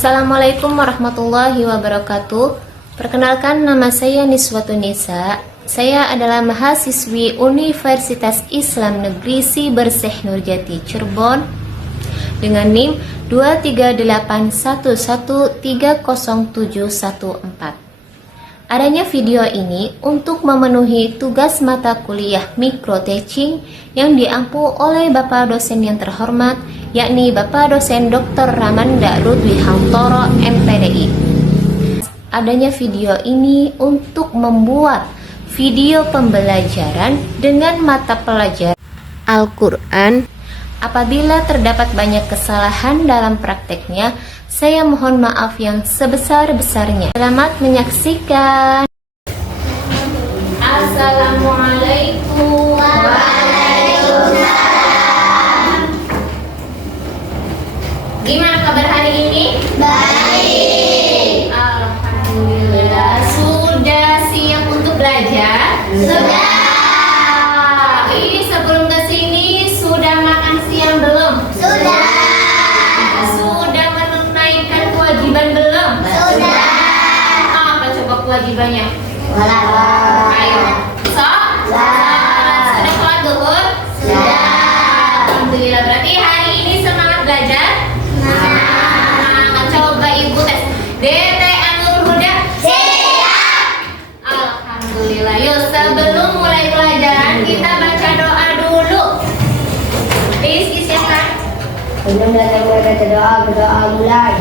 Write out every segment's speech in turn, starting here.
Assalamualaikum warahmatullahi wabarakatuh. Perkenalkan, nama saya Niswatun Nisa. Saya adalah mahasiswi Universitas Islam Negeri Siber Syekh Nurjati Cirebon dengan NIM 23811300714. Adanya video ini untuk memenuhi tugas mata kuliah Micro Teaching yang diampu oleh Bapak dosen yang terhormat, yakni Bapak dosen Dr. Ramanda Rudwi Hantoro, MPDI. Adanya video ini untuk membuat video pembelajaran dengan mata pelajaran Al-Quran. Apabila terdapat banyak kesalahan dalam prakteknya, saya mohon maaf yang sebesar-besarnya. Selamat menyaksikan. Assalamualaikum. Waalaikumsalam. Gimana kabar hari ini? Baik. Alhamdulillah. Sudah siap untuk belajar? Sudah. Ini sebelum ke sini sudah makan siang belum? Sudah. Sudah menunaikan kewajiban belum? Sudah. Apa coba kewajibannya? Ayo. Sudah sholat zuhur? Sudah. Alhamdulillah, berarti hari ini semangat belajar? Semangat. Coba ibu tes. DT Anur Huda? Siap. Alhamdulillah. Yuk, sebelum mulai pelajaran kita baca doa dulu. Rizky siapa? Sebelum datang baca doa mulai.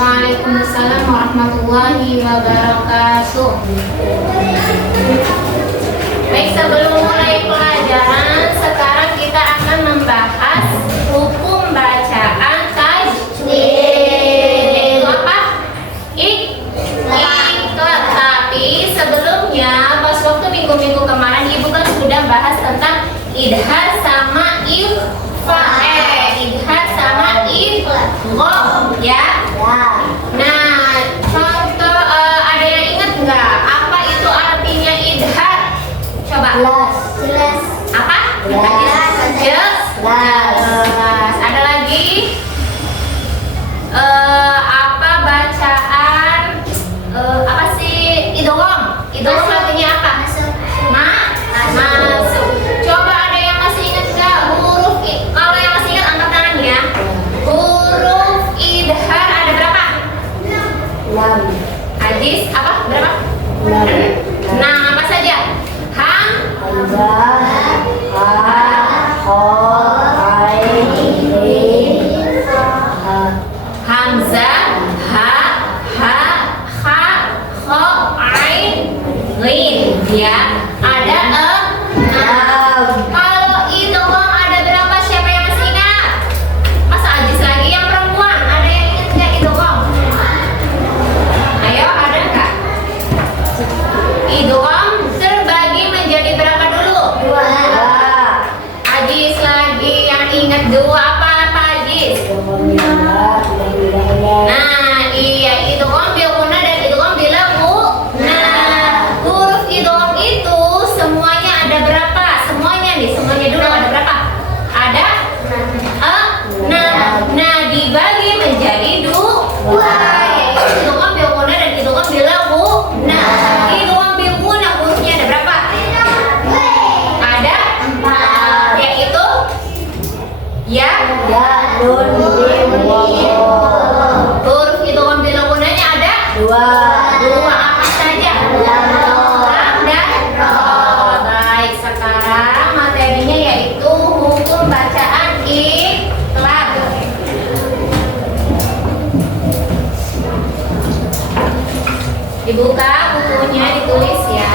Waalaikumsalam warahmatullahi wabarakatuh. Baik, sebelum mulai pelajaran, sekarang kita akan membahas hukum bacaan tajwid. Yaitu apa? Ikhlas. Tapi sebelumnya, pas waktu minggu-minggu kemarin, Ibu kan sudah bahas tentang idhar sama ikhfa. Idhar sama idgham, ya. Nah, contoh ada yang ingat nggak apa itu artinya idhar? Coba. Jelas. Apa? Jelas. Jelas. Ada lagi? Apa bacaan? Apa sih idgham? Idgham artinya apa? Masuk. Coba ada yang masih ingat nggak huruf? Kalau yang masih ingat angkat tangan ya. Huruf enam, Ajis apa? Berapa? enam, 6 apa saja? hamzah, ha, ho, ain, ha, Hamzah, ha, kha, kho, ain, ghin. Ya, ada enam. Kalau idgham ada berapa? Siapa yang masih ingat? Mas Ajis lagi yang perempuan. Ada yang ingat nggak idgham? Ayo, ada nggak? Idgham terbagi menjadi berapa dulu? dua, Ajis lagi yang ingat dua apa Ajis? Nah, iya idgham bil guna dan idgham bil ghunna. Nah, huruf idgham itu semuanya ada berapa? Semuanya nih, semuanya dulu ada berapa? Ada nah dibagi menjadi dua, yaitu idgham bil guna dan idgham bil ghunna. Idgham bil ghunna hurufnya ada berapa? Ada 4, yaitu ya, nun, mim, waw. huruf idgham bil ghunnanya ada Dua, apa saja? Lam, Lam dan ro. Baik, sekarang materinya yaitu hukum bacaan iqlab. Dibuka bukunya, ditulis ya.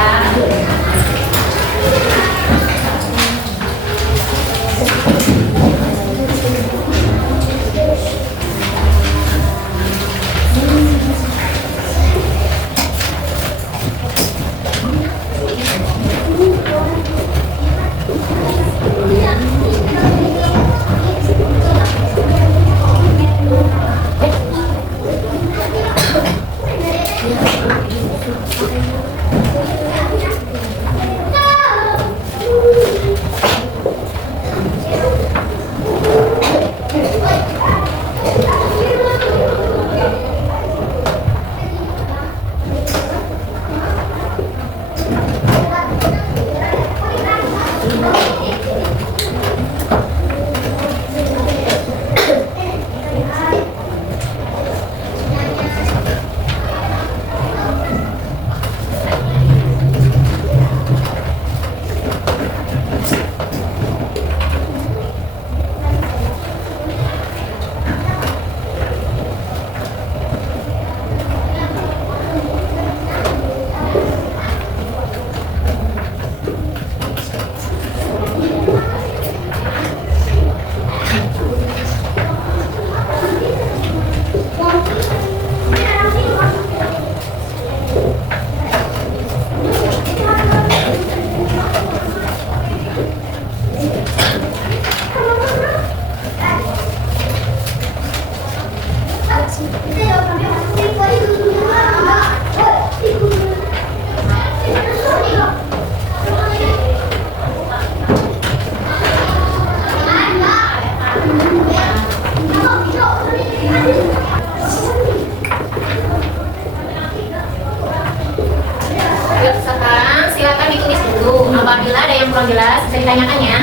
Sekarang silakan ditulis dulu. Apabila ada yang kurang jelas, bisa ditanyakan ya.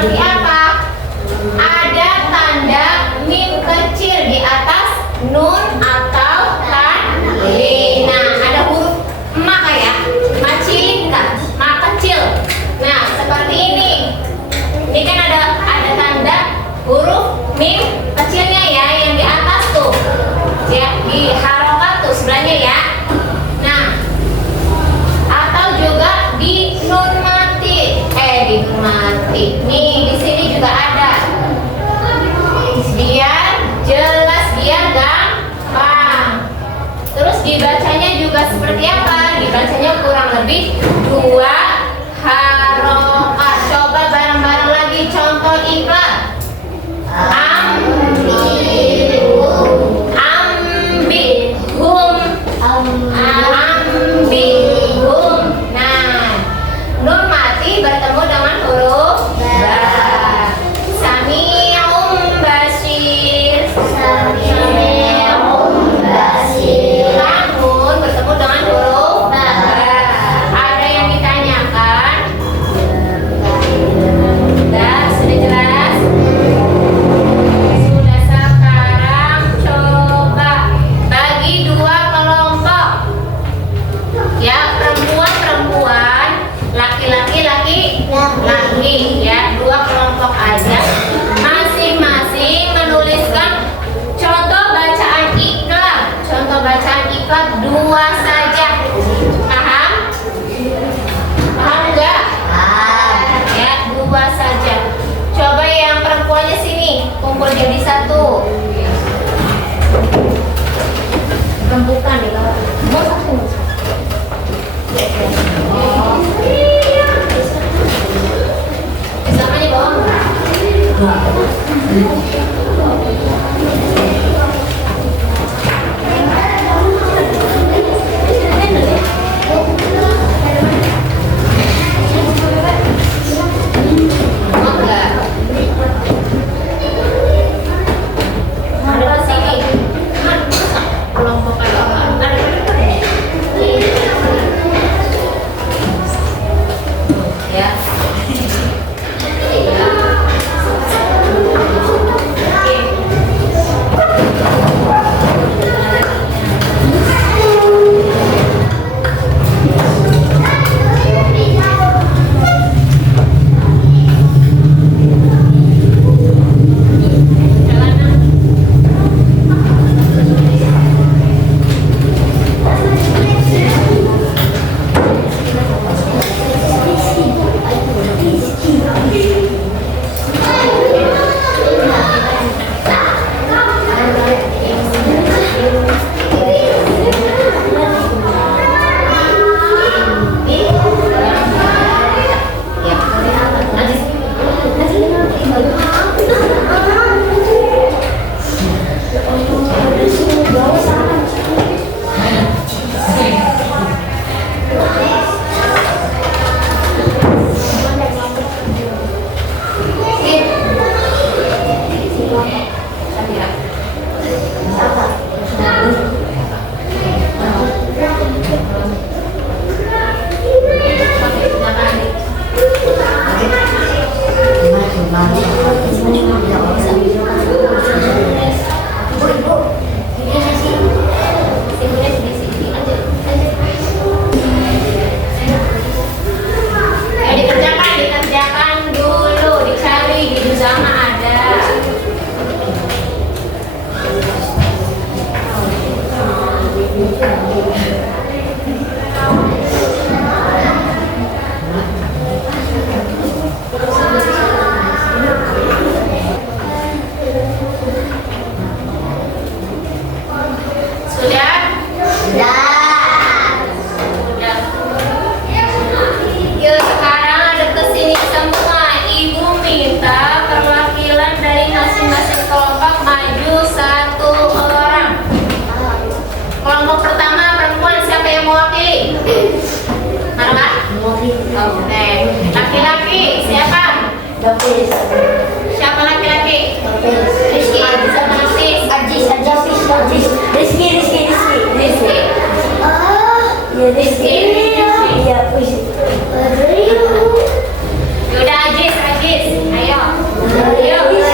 seperti apa? Ada tanda mim kecil di atas nun atau tanwin. Nah, ada huruf ma ya, ma cilik kah? Ma kecil. Nah, seperti ini. Ini kan ada tanda huruf mim kecilnya ya, yang di atas tuh. Ya, di harokat tuh sebelahnya ya. Nah, atau juga di nun mati. Di nun mati. Nih, di sini juga ada. Biar jelas, biar gampang. Terus dibacanya juga seperti apa? Dibacanya kurang lebih 2 harokat. Coba bareng-bareng lagi contoh iklan. Ambihum. Nah, nun mati bertemu dengan huruf ba. Sami'um basir. Lamun bertemu dengan huruf ba. Ada yang ditanyakan? Sudah jelas? Sudah. Sekarang coba bagi 2 kelompok. Ya, perempuan, laki-laki, laki. Ya, 2 kelompok aja. Masing-masing menuliskan contoh bacaan iklan. Contoh bacaan iklan 2 saja. Paham? Paham enggak? Ya, 2 saja. Coba yang perempuannya sini, kumpul jadi 1. Rembukan di bawah. Mau satu. Samanya bawah. Oke. Laki-laki siapa? Davis. Siapa laki-laki? Davis. Rizky. Ajis. Rizky. Ya Rizky. Iya, puisi. Yaudah Ajis. Ayo. Ayo.